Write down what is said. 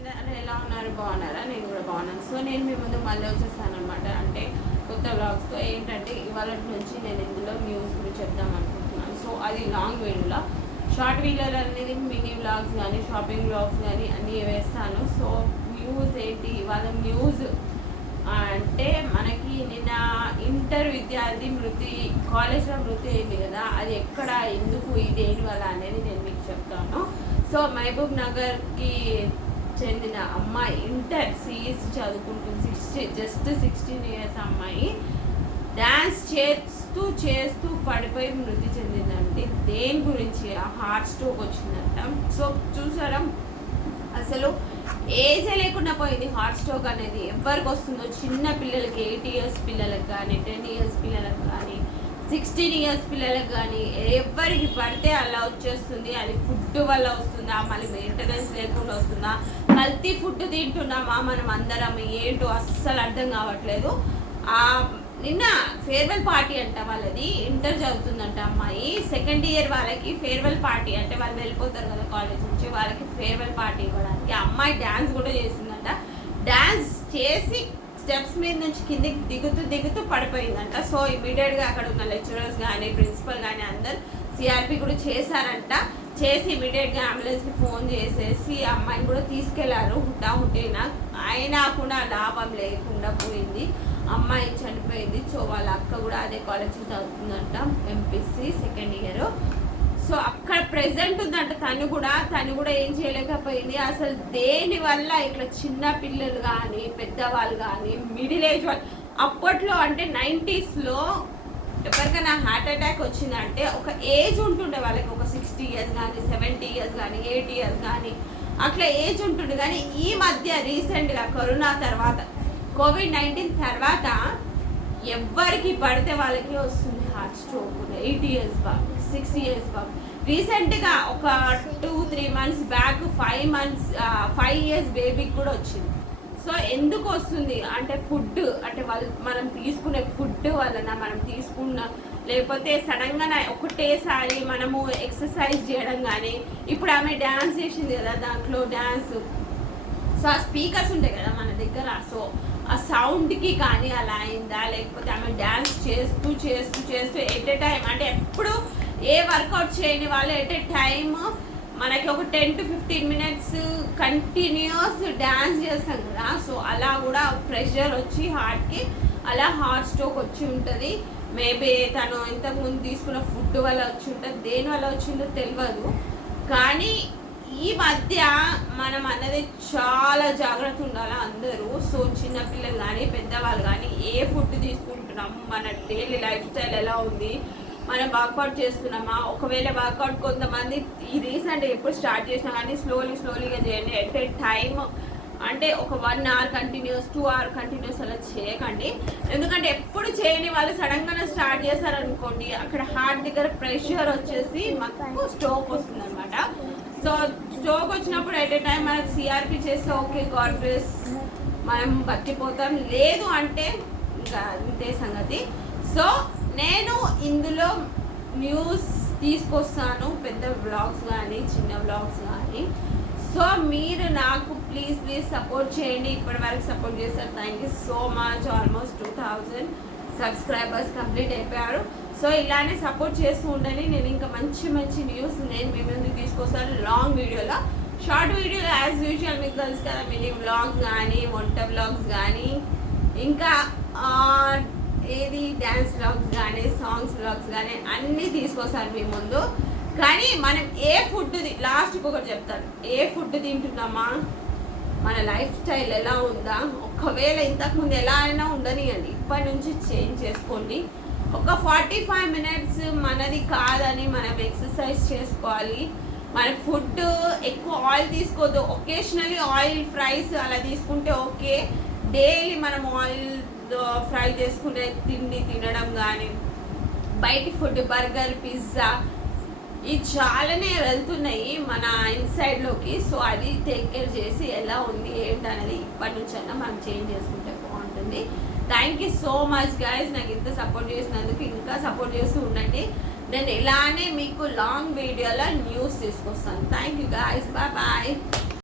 అందరూ ఎలా ఉన్నారు, బాగున్నారా? నేను కూడా బాగున్నాను. సో నేను మీ ముందు మళ్ళీ వచ్చేసాను అనమాట. అంటే కొత్త వ్లాగ్స్తో ఏంటంటే ఇవాళ నుంచి నేను ఇందులో న్యూస్ గురించి చెప్దాం అనుకుంటున్నాను. సో అది లాంగ్ వీడియోలో, షార్ట్ వీడియోలు అనేది మినీ వ్లాగ్స్ కానీ షాపింగ్ వ్లాగ్స్ కానీ అన్నీ వేస్తాను. సో న్యూస్ ఏంటి ఇవాళ న్యూస్ అంటే మనకి నిన్న ఇంటర్ విద్యార్థి మృతి, కాలేజ్లో మృతి అయింది కదా, అది ఎక్కడ, ఎందుకు, దేని వల్ల అనేది నేను మీకు చెప్తాను. సో మహబూబ్ నగర్కి చెందిన అమ్మాయి ఇంటర్ సిఎస్ చదువుకుంటుంది. జస్ట్ 16 years అమ్మాయి డ్యాన్స్ చేస్తూ పడిపోయి మృతి చెందిందండి. దేని గురించి? హార్ట్ స్ట్రోక్ వచ్చిందంట. సో చూసారా, అసలు ఏజే లేకుండా పోయింది. హార్ట్ స్ట్రోక్ అనేది ఎవరికి వస్తుందో, చిన్న పిల్లలకి 8 years పిల్లలకు కానీ 10 years పిల్లలకు కానీ 16 years పిల్లలకు కానీ ఎవరికి పడితే అలా వచ్చేస్తుంది. అది ఫుడ్ వల్ల వస్తుందా, మళ్ళీ మెయింటెనెన్స్ లేకుండా వస్తుందా, కల్తీ ఫుడ్ తింటున్నామా మనం అందరం, ఏంటో అస్సలు అర్థం కావట్లేదు. నిన్న ఫేర్వెల్ పార్టీ అంట, వాళ్ళది ఇంటర్ చదువుతుందంట అమ్మాయి. 2nd year వాళ్ళకి ఫేర్వెల్ పార్టీ అంటే వాళ్ళు వెళ్ళిపోతారు కదా కాలేజ్ నుంచి, వాళ్ళకి ఫేర్వెల్ పార్టీ ఇవ్వడానికి అమ్మాయి డ్యాన్స్ కూడా చేసిందంట. డ్యాన్స్ చేసి స్టెప్స్ మీద నుంచి కిందికి దిగుతూ పడిపోయిందంట. సో ఇమీడియట్గా అక్కడ ఉన్న లెక్చరర్స్ కానీ ప్రిన్సిపల్ కానీ అందరు సిఆర్పి కూడా చేశారంట. చేసి ఇమీడియట్గా అంబులెన్స్కి ఫోన్ చేసేసి అమ్మాయిని కూడా తీసుకెళ్లారు హుటాహుటిన. అయినా కూడా లాభం లేకుండా పోయింది, అమ్మాయి చనిపోయింది. సో వాళ్ళ అక్క కూడా అదే కాలేజ్లో చదువుతుందంట, ఎంపీసీ 2nd year. సో అక్కడ ప్రెజెంట్ ఉందంట. తను కూడా ఏం చేయలేకపోయింది. అసలు దేని వల్ల ఇట్లా చిన్న పిల్లలు కానీ పెద్దవాళ్ళు కానీ మిడిల్ ఏజ్ వాళ్ళు, అప్పట్లో అంటే 90s ఎవరికైనా హార్ట్ అటాక్ వచ్చిందంటే ఒక ఏజ్ ఉంటుండే వాళ్ళకి, ఒక 60 years కానీ 70 years కానీ 80 years కానీ అట్లా ఏజ్ ఉంటుండే. కానీ ఈ మధ్య రీసెంట్గా కరోనా తర్వాత, COVID-19 తర్వాత ఎవరికి పడితే వాళ్ళకి వస్తుంది హార్ట్ స్ట్రోక్. 8 years బాబు, 6 years బాబు. రీసెంట్గా ఒక 2-3 months బ్యాక్ 5 years బేబీకి కూడా వచ్చింది. సో ఎందుకు వస్తుంది అంటే ఫుడ్, అంటే మనం తీసుకునే ఫుడ్ వలన, మనం తీసుకున్న, లేకపోతే సడన్గా ఒకటేసారి మనము ఎక్సర్సైజ్ చేయడం కానీ, ఇప్పుడు ఆమె డ్యాన్స్ చేసింది కదా, దాంట్లో డ్యాన్స్, సో ఆ స్పీకర్స్ ఉంటాయి కదా మన దగ్గర, సో ఆ సౌండ్కి కానీ అలా అయిందా, లేకపోతే ఆమె డ్యాన్స్ చేస్తూ ఎట్ ఏ టైం, అంటే ఎప్పుడు ఏ వర్కౌట్ చేయని వాళ్ళు ఎట్ ఏ టైమ్ మనకి ఒక 10 to 15 minutes కంటిన్యూస్ డ్యాన్స్ చేస్తాం కదా, సో అలా కూడా ప్రెషర్ వచ్చి హార్ట్కి అలా హార్ట్ స్ట్రోక్ వచ్చి ఉంటుంది. మేబీ తను ఇంతకుముందు తీసుకున్న ఫుడ్ వల్ల వచ్చి ఉంటుంది, దేని వల్ల వచ్చిందో తెలియదు. కానీ ఈ మధ్య మనం అన్నది చాలా జాగ్రత్త ఉండాలి అందరూ. సో చిన్నపిల్లలు కానీ పెద్దవాళ్ళు కానీ ఏ ఫుడ్ తీసుకుంటున్నాము, మన డైలీ లైఫ్ స్టైల్ ఎలా ఉంది, మనం వర్కౌట్ చేస్తున్నామా, ఒకవేళ వర్కౌట్ కొంతమంది ఈ రీసెంట్ ఎప్పుడు స్టార్ట్ చేసినా కానీ స్లోలీగా చేయండి. ఎట్ ఏ టైమ్ అంటే ఒక 1 hour కంటిన్యూస్, 2 hour కంటిన్యూస్ అలా చేయకండి. ఎందుకంటే ఎప్పుడు చేయని వాళ్ళు సడన్గా స్టార్ట్ చేశారనుకోండి, అక్కడ హార్ట్ దగ్గర ప్రెషర్ వచ్చేసి మనకు స్ట్రోక్ వస్తుంది అనమాట. సో స్ట్రోక్ వచ్చినప్పుడు ఎట్ ఏ టైం మనకు సిఆర్పి చేస్తే ఓకే, గాడ్ బ్లెస్, మనం బతికిపోతాం. లేదు అంటే ఇంకా ఇంతే సంగతి. సో నేను ఇందులో న్యూస్ తీసుకొస్తాను, పెద్ద వ్లాగ్స్ కానీ చిన్న వ్లాగ్స్ కానీ. సో మీరు నాకు ప్లీజ్ సపోర్ట్ చేయండి. ఇప్పటి వరకు సపోర్ట్ చేస్తారు, thank you so much. Almost 2000 subscribers complete అయిపోయారు. సో ఇలానే సపోర్ట్ చేస్తూ ఉండండి. నేను ఇంకా మంచి న్యూస్ నేను మీ ముందుకు తీసుకొస్తాను లాంగ్ వీడియోలో. షార్ట్ వీడియోలో యాజ్ యూజువల్ మీకు తెలుసు కదా, మినీ వ్లాగ్స్ కానీ వంట వ్లాగ్స్ కానీ ఇంకా ఏది డ్యాన్స్ వ్లాగ్స్ కానీ సాంగ్స్ వ్లాగ్స్ కానీ అన్నీ తీసుకొస్తాను మీ ముందు. కానీ మనం ఏ ఫుడ్, లాస్ట్కి ఒకటి చెప్తాను, ఏ ఫుడ్ తింటున్నామా, మన లైఫ్ స్టైల్ ఎలా ఉందా, ఒకవేళ ఇంతకుముందు ఎలా అయినా ఉండనియండి, ఇప్పటి నుంచి చేంజ్ చేసుకోండి. ఒక 45 minutes మనది కాదని మనం ఎక్సర్సైజ్ చేసుకోవాలి. మన ఫుడ్ ఎక్కువ ఆయిల్ తీసుకోవద్దు. ఒకేషనలీ ఆయిల్ ఫ్రైస్ అలా తీసుకుంటే ఓకే. డైలీ మనం ఆయిల్ ఫ్రై చేసుకునే తిండి తినడం కానీ, బయటి ఫుడ్ బర్గర్, పిజ్జా ఇవి చాలానే వెళ్తున్నాయి మన ఇన్సైడ్లోకి. సో అది టేక్ కేర్ చేసి ఎలా ఉంది ఏంటనేది ఇప్పటి నుంచి అయినా మనం చేంజ్ చేసుకుంటే బాగుంటుంది. Thank you so much guys, నాకు ఇంత సపోర్ట్ చేసినందుకు ఇంకా సపోర్ట్ చేస్తూ ఉండండి. నేను ఇలానే మీకు లాంగ్ వీడియోలో న్యూస్ తీసుకొస్తాను. Thank you guys, bye.